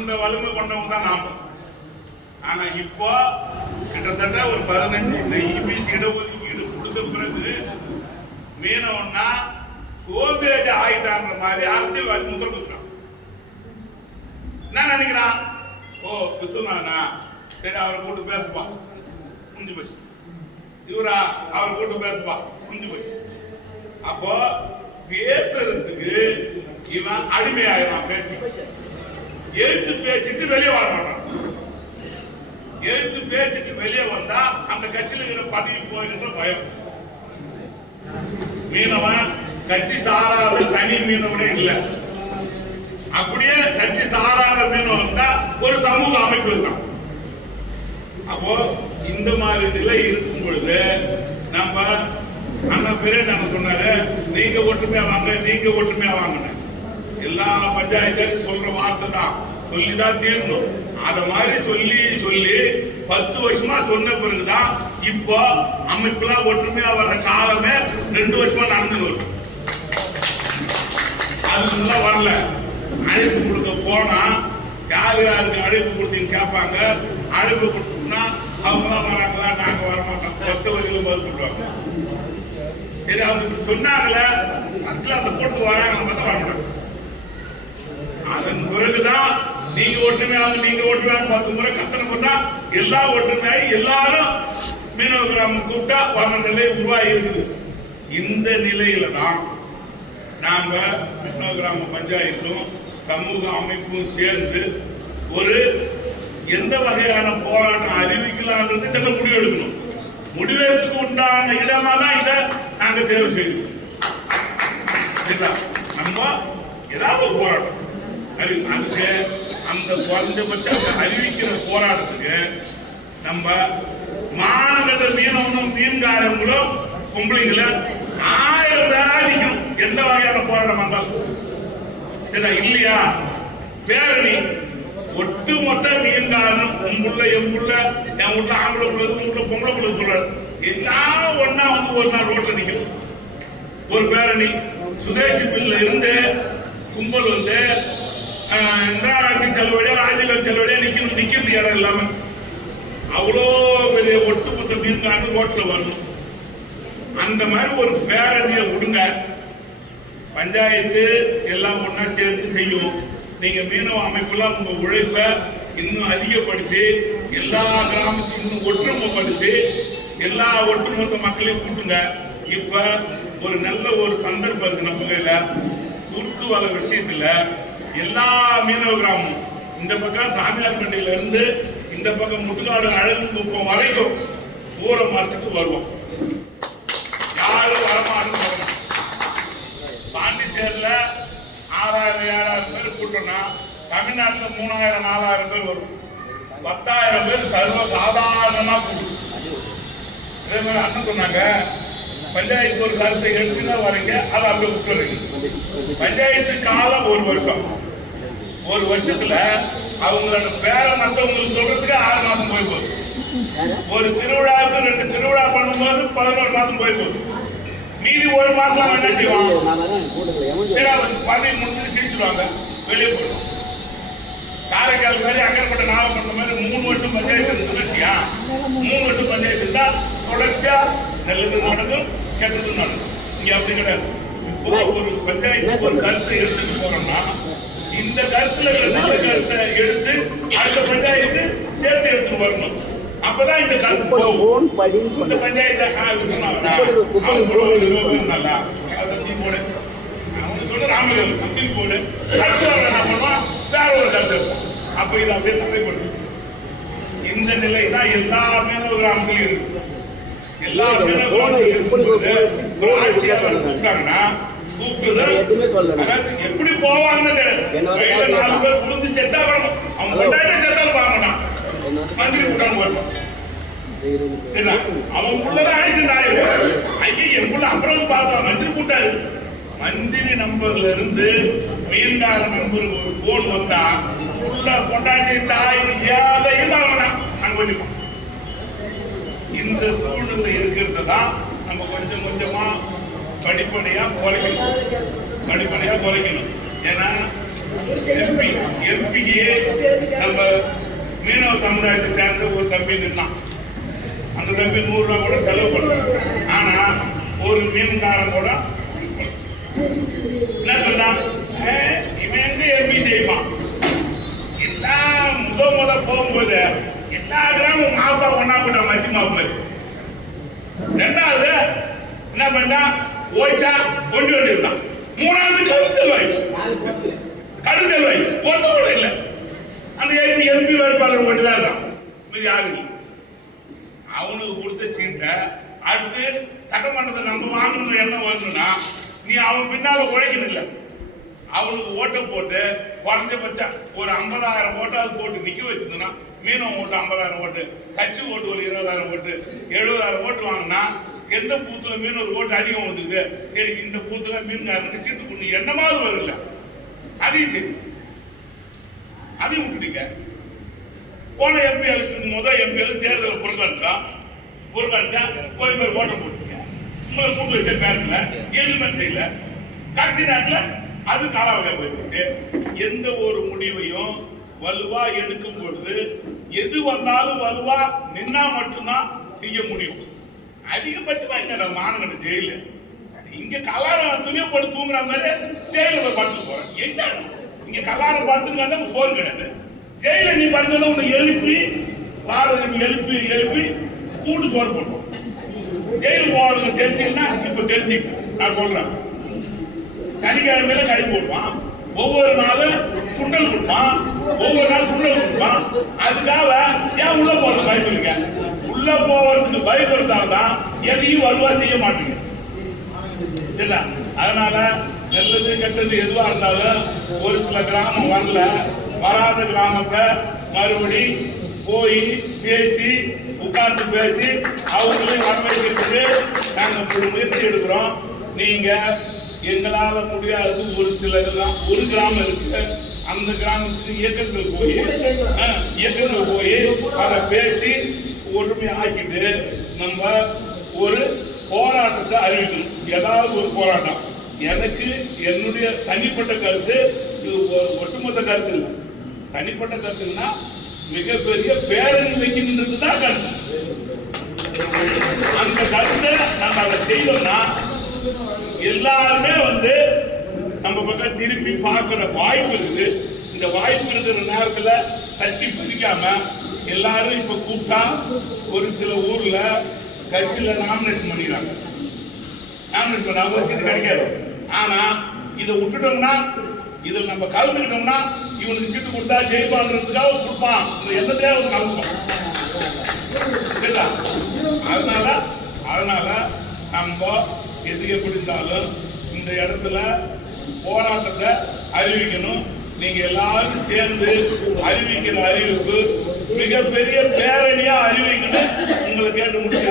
அந்த வலிமை கொண்டவங்க தான் நாம. ஆனா இப்போ கிட்டத்தட்ட ஒரு 15 இந்த இபிசி இடஒதுக்கீடு கொடுத்த பிறகு மீனவன்னா சோம்பேறி ஆயிட்டான்ற மாதிரி அரசியல்வாதி முதல் கொடுக்குறான். என்ன நினைக்கிறான்? ஓ விசுவநாதனா, சரி அவரை கூட்டு பேசுப்பா, முடிஞ்சு போச்சு. இவரா, அவரை கூட்டு பேசுப்பா, முடிஞ்சு போச்சு. அப்போ பேசுறதுக்கு இவன் அடிமையாயிரான். பேச்சு எழுத்து பேச்சுட்டு வெளியே வர மாட்டான். எழுத்து பேச்சுட்டு வெளியே வந்தா அந்த கட்சியில் இருக்கிற பதவி போயிடுற பயம். மீனவன் கட்சி சாராத தனி மீனவனே இல்லை. அப்படியே கட்சி சாராத மீனவன் தான் ஒரு சமூக அமைப்பு இருக்கான். அப்போ இந்த மாதிரி நிலை இருக்கும் பொழுது நம்ம அண்ணன் பேரே நம்ம சொன்னாரு, நீங்க ஒற்றுமையா வாங்க, நீங்க ஒற்றுமையா வாங்கின எல்லா பஞ்சாயத்து சொல்ற வார்த்தை தான், சொல்லிதான் தீரணும். அத மாதிரி சொல்லி சொல்லி 10 வருஷமா சொன்ன பிறகுதான் இப்போ அமைப்புலாம் ஒற்றுமையா வர்ற காலமே 2 வருஷமா நடந்து வரும். அதுக்குதான் வரல. அழைப்பு கொடுக்க போனா யாரு யாருக்கு அழைப்பு கொடுத்தீங்கன்னு கேட்பாங்க. அழைப்பு கொடுத்தோம்னா அவங்க தான் வராங்களா, நாங்க வரமாட்டோம், 10 வரையிலும் பதில் சொல்லுவாங்க. சரி அவங்க சொன்னாங்களே, அரசியல் அந்த கூட்டத்துக்கு வராங்க, பார்த்தா வரமாட்டாங்க. அதன் பிறகுதான் நீங்க ஒற்றுமையாக நீங்க ஒற்றுமையாக 10 முறை கத்தனை பண்ணா எல்லா ஒற்றுமையாகி எல்லாரும் மீனவ கிராமம் கூப்பிட்டா வர நிலை உருவாகி இருக்குது. இந்த நிலையில தான் நாம மீனவ கிராம பஞ்சாயத்தும் சமூக அமைப்பும் சேர்ந்து ஒரு எந்த வகையான போராட்டம் அறிவிக்கலாம்ன்றது இந்த முடிவெடுக்கணும். முடிவெடுத்துக்கு உண்டான இடமா தான் இதை நாங்க தேர்வு செய்தோம். நம்ம ஏதாவது ஒரு போராட்டம் அதுக்கு அந்த குறைந்தபட்சம் அறிவிக்கிற போராட்டத்துக்கு நம்ம மாநகர மீனவனும் மீன்காரங்களும் பொம்பளைங்களை 1000 பேரா நிற்கணும். எந்த வகையான போராட்டம் வந்தாலும் இல்லையா, பேரணி ஒட்டு மொத்த மீன்காரனும் உங்குள்ள எங்குள்ள என் வீட்டுல ஆம்பளை பிள்ளை உங்க பொம்பளை பிள்ளை சொல்றாரு எல்லாரும் ஒன்னா வந்து ஒரு நாள் ரோட்ல நிக்கணும். ஒரு பேரணி சுதேசி பில்ல இருந்து கும்பல் வந்து இந்திரா காந்தி செல்வடியா ராஜீவ்காந்தி செல்வடியா நிக்கிறது இடம் இல்லாம அவ்வளோ பெரிய ஒட்டுமொத்த மீன்காரன் ரோட்ல வரணும். அந்த மாதிரி ஒரு பேரணியை விடுங்க. பஞ்சாயத்து எல்லாம் ஒன்னா சேர்ந்து செய்யும். நீங்க மீனவ அமைப்புலாம் உங்க உழைப்ப இன்னும் அதிகப்படுத்தி எல்லா கிராமத்தையும் இன்னும் ஒற்றுமைப்படுத்தி எல்லா ஒட்டுமொத்த மக்களையும் கூட்டுங்க. இப்ப ஒரு நல்ல ஒரு சந்தர்ப்பம் இருக்கு நம்ம கையில. சுருக்கு வர விஷயத்துல எல்லா மீனவ கிராமம் இந்த பக்கம் சாமியார்பட்டியில இருந்து இந்த பக்கம் முட்டுக்காடு அழகுக்குப்பம் வரைக்கும் ஊர மார்ச்சுக்கு வருவோம். யாரும் வரமாட்டேன்னு சொல்லணும். பாண்டிச்சேரியில 6000-7000 பேர் கூட்டம்னா தமிழ்நாட்டில் 3000-4000 பேர் வரும். 10,000 பேர் சர்வ சாதாரணமா கூடும். இதே மாதிரி அண்ணன் சொன்னாங்க, பஞ்சாயத்து ஒரு கருத்தை எடுத்துதான் வரீங்க, அதை அப்படியே விட்டுறீங்க. பஞ்சாயத்து காலம் 1 வருஷம். 1 வருஷத்துல அவங்களோட பேரை மற்றவங்களுக்கு சொல்றதுக்கு 6 மாசம் போய் போகுது. ஒரு திருவிழாவுக்கு 2 திருவிழா பண்ணும்போது 11 மாசம் போய் போகுது. மீதி 1 மாசம் என்ன செய்வாங்க? பதவி முடிஞ்சு கிழிச்சிருவாங்க, வெளியே போயிடும். காரைக்கால் மாதிரி அங்கற்பட்ட நாகப்பட்டினம் மாதிரி 3 வருஷம் பஞ்சாயத்து தொடர்ச்சியா 3 வருஷம் பஞ்சாயத்து இருந்தா தொடர்ச்சியா நல்லது நடக்கும், கெட்டது நடக்கும். இங்க அப்படி கிடையாது. இப்போ ஒரு பஞ்சாயத்து ஒரு கருத்தை எடுத்துட்டு போறோம்னா இந்த கருத்துல நல்ல கருத்தை எடுத்து அடுத்த பஞ்சாயத்து சேர்த்து எடுத்துட்டு வரணும். அப்பதான் இந்த கருத்து போகும். இந்த பஞ்சாயத்தை நல்லா அவங்க சொல்ல ராமகல் தூக்கி போடு, அடுத்து என்ன பண்ணுவோம், வேற ஒரு கருத்து இருக்கும். அப்ப இது அப்படியே தடைப்படும். இந்த நிலை தான் எல்லா மீனவ கிராமத்திலும் இருக்கு. எல்லா மீனவ கிராமத்திலும் ஆட்சியாளர் கூப்பிட்டாங்கன்னா எப்படி போவாங்க? 4 பேர் புரிஞ்சு செத்தா வரணும். அவங்க கொண்டாடி செத்தாலும் பார்க்கணும். மந்திரி கூட்டாங்க வரணும். அவன் புள்ளதான் ஆக்சிடென்ட் ஆயிரும். ஐயா என் புள்ள அப்புறம் பார்த்தா மந்திரி கூட்டாரு. மந்திரி நம்பர்ல இருந்து மீன்கார நம்பருக்கு ஒரு போன் வந்தா புள்ள கொண்டாடி தாய் ஏதையும் அங்க பண்ணிப்போம். இந்த சூழ்நிலை இருக்கிறது தான் நம்ம கொஞ்சம் கொஞ்சமா படிப்படியா குறைக்கணும். ஏன்னா எம்பிக்கு நம்ம மீனவ சமுதாயத்தை சேர்ந்த ஒரு தம்பி நின்னான். அந்த தம்பி 100 ரூபா கூட செலவு பண்ண. ஆனா ஒரு மீன்காரன் கூட என்ன சொன்னான், இவன் எங்க எம்பி செய்வான். எல்லாம் முத போகும்போது எல்லா கிராமம் மாப்பா ஒன்னா கூட மத்தி மாப்பு. ரெண்டாவது என்ன பண்ணா ஓய்ச்சா கொண்டு வேண்டியிருந்தான். மூணாவது கருத்தல் வாய்ப்பு ஒருத்தோட இல்லை. அந்த எம்பி வேட்பாளர் மட்டும்தான் இருக்கான், மீது யாரும் இல்லை. அவனுக்கு கொடுத்த சீட்டை அடுத்து சட்டமன்றத்தை நம்ம வாங்கணுன்ற எண்ணம் வரணும்னா நீ அவன் பின்னால உழைக்கணும் இல்லை. அவனுக்கு ஓட்டை போட்டு குறைஞ்சபட்சம் ஒரு 50,000 ஓட்டாவது போட்டு நிக்க வச்சிருந்தா மீனவ ஓட்டு 50,000 ஓட்டு, கட்சி ஓட்டு ஒரு 20,000 ஓட்டு, 70,000 ஓட்டு வாங்கினா எந்த பூத்துல மீனவர் ஓட்டு அதிகம் வந்துக்குது, சரி இந்த பூத்துல மீன்காரனுக்கு சீட்டு கொண்டு என்னமாவது வரல, அதையும் சரி அதையும் விட்டுட்டீங்க. போன எம்பி எலெக்ஷன் முதல் எம்பி தேர்தல் புறக்கணிச்சா போய் பேர் ஓட்டம் போட்டுங்க. உங்களை கூட்டு வச்ச பேசல, எதுவுமே செய்யல. கடைசி நேரத்தில் அது காலாவதியா போயிட்டு எந்த ஒரு முடிவையும் வலுவா எடுக்கும் பொழுது எது வந்தாலும் வலுவா நின்னா மட்டும்தான் செய்ய முடியும். அதிகபட்சமா இங்க மாநகர ஜெயில இங்க கல்லாரம் துணியை போட்டு தூங்குற மாதிரி ஜெயில போய் படுத்து போறேன். என்ன இங்க கல்லாரம் படுத்துட்டு வந்தா சோறு கிடையாது. ஜெயில நீ படுத்தா உன்னை எழுப்பி எழுப்பி கூட்டு சோறு போடுவோம். ஜெயில் போறதுக்கு தெரிஞ்சீங்கன்னா இப்ப தெரிஞ்சுக்க நான் சொல்றேன். சனிக்கிழமையில கறி போடுவான், ஒவ்வொரு நாளும் சுண்டல் கொடுப்பான், ஒவ்வொரு நாள் சுண்டல் கொடுப்பான். அதுக்காக ஏன் உள்ள போறது பயப்படுங்க? உள்ள போவதுக்கு பயப்படுறதால்தான் எதையும் வருவா செய்ய மாட்டீங்க. அதனால நல்லது கெட்டது எதுவா இருந்தாலும் ஒரு சில கிராமம் வராத கிராமத்தை மறுபடி போய் பேசி உட்கார்ந்து பேசி அவங்களையும் வரவேற்கிறதுக்கு நாங்கள் முயற்சி எடுக்கிறோம். நீங்க எங்களால முடியாது ஒரு சில ஒரு கிராமம் இருக்கு, அந்த கிராமத்துக்கு இயக்கங்கள் போய் அதை பேசி ஒற்றுமை ஆக்கிட்டு நம்ம ஒரு போராட்டத்தை அறிவிக்கணும். ஏதாவது ஒரு போராட்டம். எனக்கு என்னுடைய தனிப்பட்ட கருத்து, இது ஒட்டுமொத்த கருத்து இல்லை, தனிப்பட்ட கருத்துன்னா மிகப்பெரிய பேரணி வைக்கின்றது தான் கருத்து. அந்த கருத்தை நம்ம அதை செய்யணும்னா எல்லாருமே நம்ம பக்கம் திரும்பி பார்க்கிற வாய்ப்பு இருக்குது. இந்த வாய்ப்பு இருக்கிற நேரத்துல தட்டி பிரிக்காம எல்லாரும் இப்ப கூப்பிட்டா ஒரு சில ஊர்ல கட்சியில நாமினேஷன் பண்ணிடுறாங்க. நாமினேஷன் பண்ண அவசியம் கிடைக்காது. ஆனா இதை விட்டுட்டோம்னா, இதில் நம்ம கலந்துக்கிட்டோம்னா இவனுக்கு சீட்டு கொடுத்தா ஜெயிப்பான்றதுக்காக கொடுப்பான், எண்ணத்தையே அவங்க கலந்துப்பான். அதனால நம்ம எது எப்படி இருந்தாலும் இந்த இடத்துல போராட்டத்தை அறிவிக்கணும். நீங்க எல்லாரும் சேர்ந்து அறிவிக்கிற அறிவிப்பு மிகப்பெரிய பேரணியா அறிவிக்கணும். உங்களை கேட்டு முடிச்சு